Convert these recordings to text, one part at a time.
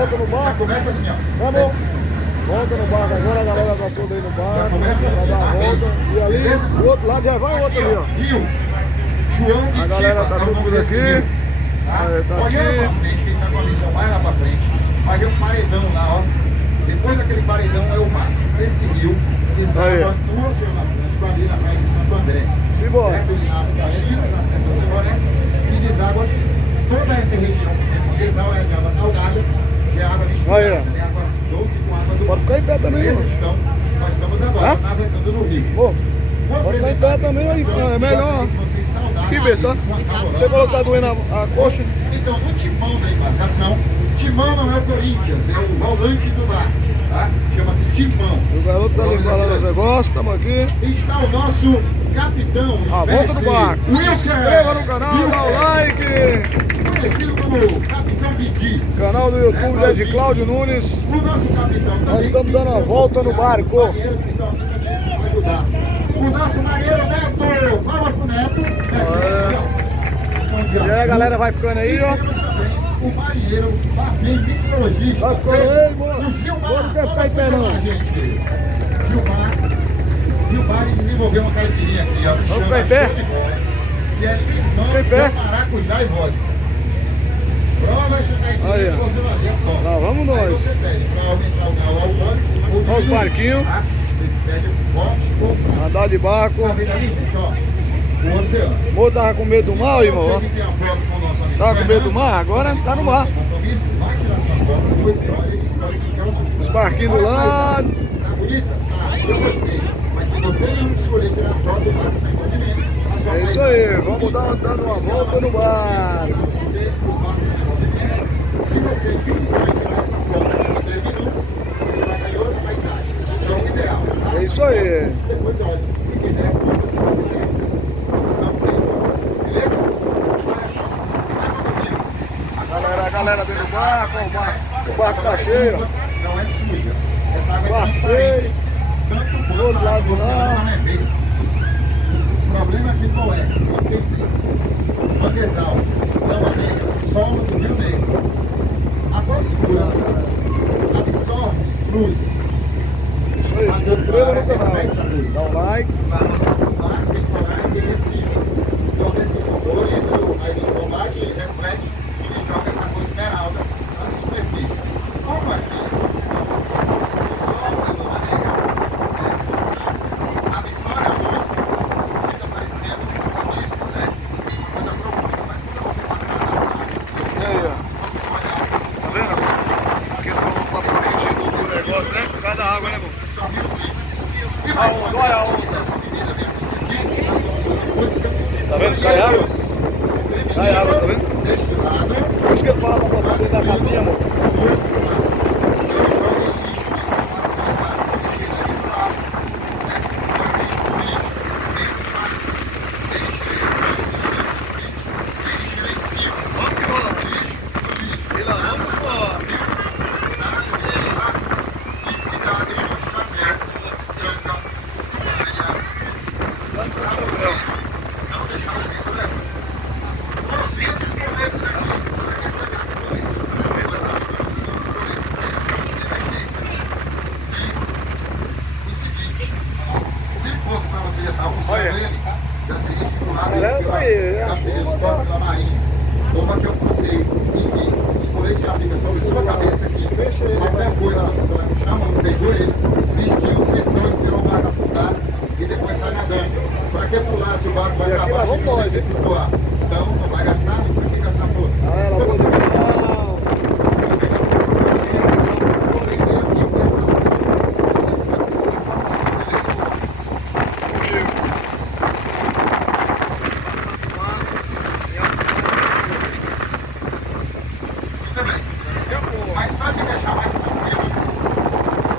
volta no barco. Começa assim, ó. Vamos. Volta no barco agora, a galera tá toda aí no barco. Vai dar a volta. E ali, do outro lado já vai o outro ali, ó. Rio. João A galera tá tudo por aqui. Aí, tá Olhando pra aqui. frente, quem tá com a visão mais lá pra frente, vai ver um paredão lá, ó. Depois daquele paredão é o mar. Esse rio desaba duas na ali na praia de Santo André. Simbora. Certo? Ele nasce para Elias, nasce para São Lourenço e deságua toda essa região. Porque desal é de água salgada e a água misturada. Aí, ó. Tem água doce com água do Pode ficar em pé também, Beleza? mano. Então, nós estamos agora navegando no rio. Pô, pode ficar em pé também aí, é melhor. Que besta, você falou que tá doendo a coxa? Então, no timão da embarcação, timão não é o Corinthians, é o volante do barco, tá? Chama-se timão. O garoto tá ali falando os negócios, estamos aqui. Está o nosso capitão. A volta do barco. Se inscreva no canal, dá o like. Conhecido como Capitão Piti. Canal do YouTube é de Cláudio Nunes. O nosso capitão também. Nós estamos dando a volta no barco. Marinheiros que estão aqui também para ajudar. O nosso marinheiro Neto. Palmas pro Neto. E aí a galera vai ficando aí, ó. O marinheiro barbeiro mixologista. Tá ficando aí, mano. Não quer ficar em pé não. Gilmar desenvolveu uma caipirinha aqui, ó. Vamos ficar em pé? E é Fica em pé. limão, maracujá e vodka. Prova essa caipirinha Aí, ó. que você vai ver, ó. Lá vamos Aí nós. você pede pra aumentar o grau alcoólico. Olha os barquinhos. Tá? Você pede o vodka. Andar de barco. Tá vendo ali, gente, ó? O oceano. O moço tava com medo do mar, irmão, ó. Você que tem a foto com o nosso amigo Tava com medo do Fernando, mar, agora tá no mar. compromisso, vai tirar sua foto, depois escolhe esse que é o Os barquinhos do lado. Tá bonita? Tá, eu gostei. Mas se você não escolher tirar foto, o barco tá em movimento. É isso aí, vamos dando uma volta no barco. Se você pensar em tirar essa foto em 3 minutos, você vai sair outra paisagem. Então, o ideal, tá? É isso aí. Depois, olha, se quiser, beleza? A galera dentro do barco, ó, o barco tá cheio, ó. Não é suja. Essa água é Barco transparente. cheio. Tanto Do quanto outro a lado água do lá. oceano não é verde. O problema aqui qual é? O Bandesal, Lama Negra, solo do Rio Negro. A cor escura absorve luz. Isso aí, se inscreva no canal. Dá um like. Tem que falar que Recife. Então, esse isopor, aí no combate, ele reflete e joga essa cor esmeralda na superfície. Como aqui, o sol da Lama Negra absorve a luz, fica parecendo um disco, né? Coisa profunda, mas quando você passar na E aí, ó. você olhar, Tá vendo? Aquele falou pra proteger do negócio, né? Por causa da água, né, irmão? só viu o disco. A onda, olha a onda. Essa menina vem aqui, Tá vendo? Cai água. Cai água, tá vendo? destilado. Por isso que eu falo pra botar dentro da capinha, amor. E lá vamos embora. Caramba, aí, Como é que eu passei? Enfim, os coletes já ficam sobre sua cabeça aqui. Qualquer coisa você vai me chamando, pegou ele, vestiu, sentou, esperou o barco afundar e depois sai nadando. Pra que pular se o barco vai E aqui acabar? lá vamos nós, hein? Ficou lá. Então não vai gastar, pra que gastar força? Ah, ela boa de final. Mas para te deixar mais tranquilo,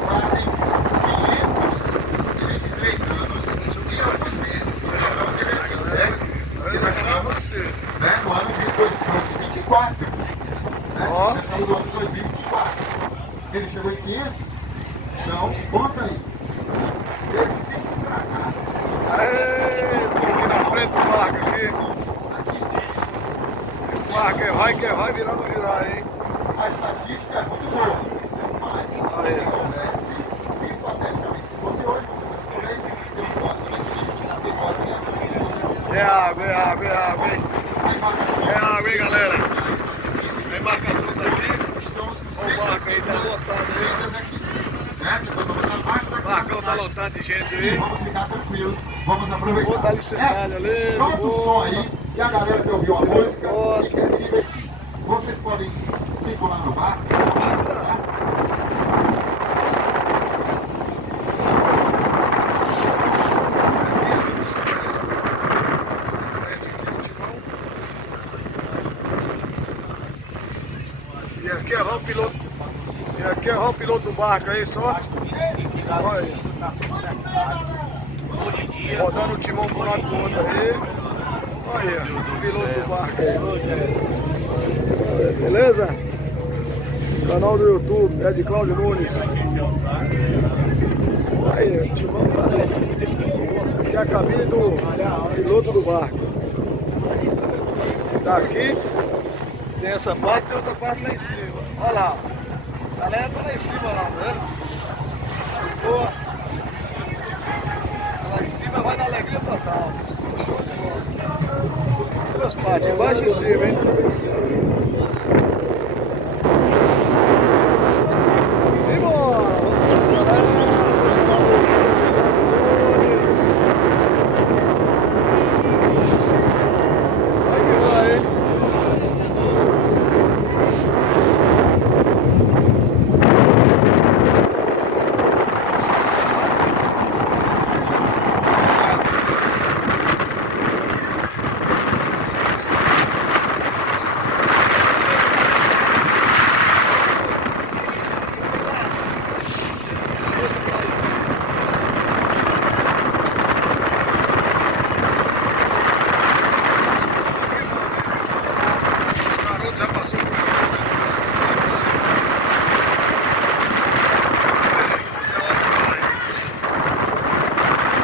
fazem 523 anos e alguns meses que né, no ano de 2024. Né? Ó. Nós estamos no ano de 2024. Ele chegou em 500, então conta aí. Esse tempo pra cá. Aê, tô aqui na frente do barco aqui. O barco quer vai virando girar, hein? a estatística é muito boa. Mas, se houvesse, hipoteticamente, se fosse hoje, eu posso, vocês podem É água, é água, é água, hein? É água, hein, galera? A embarcação tá aqui. Olha o barco aí, tá lotado aí. O barcão tá lotado de gente aí. Vamos ficar tranquilos, vamos aproveitar. Vou dar ali sentado ali. Solta o som aí, e a galera que ouviu a Tirando música foto. e quer se divertir. Vocês podem circular no barco. E aqui é o piloto. E aqui é o piloto do barco aí só. Olha. Rodando o timão por um lado do outro aí. Olha, o piloto do barco aí. Beleza? Canal do YouTube, é de Cláudio Nunes. Aí, o timão tá aí. Aqui é a cabine do piloto do barco. Daqui tem essa parte e outra parte lá em cima. Olha lá. A galera tá lá em cima lá, tá vendo? Boa. Lá em cima vai na alegria total. Duas partes, embaixo e em cima, hein? Já passou por aqui.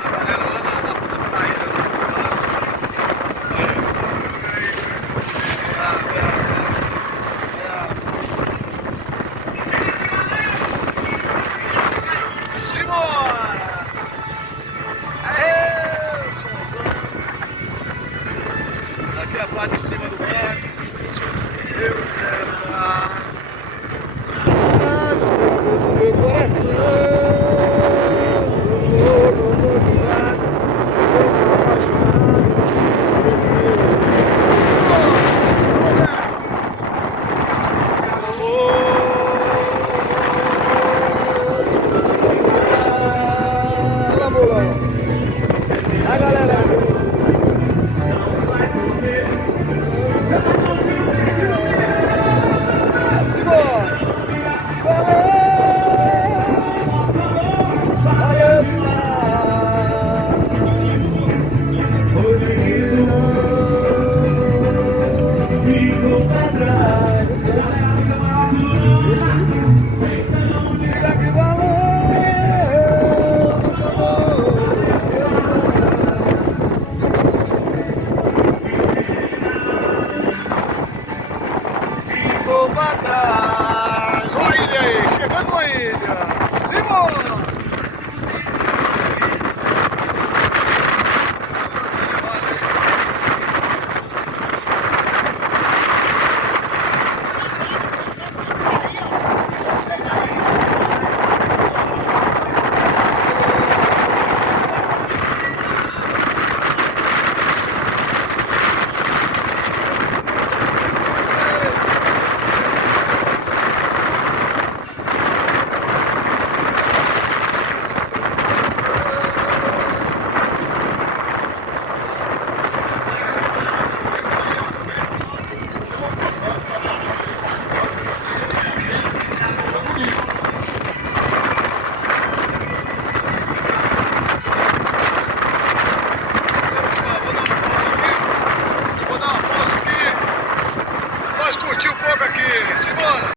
A galera lá na ponta da ilha. Simbora! Aê, solzão! Aqui é a parte de cima do barco. Eu quero dar do meu coração. Eu tô apaixonado por você. Olha, bolão. A galera. Pra trás, olha a ilha aí, chegando na ilha, Simão!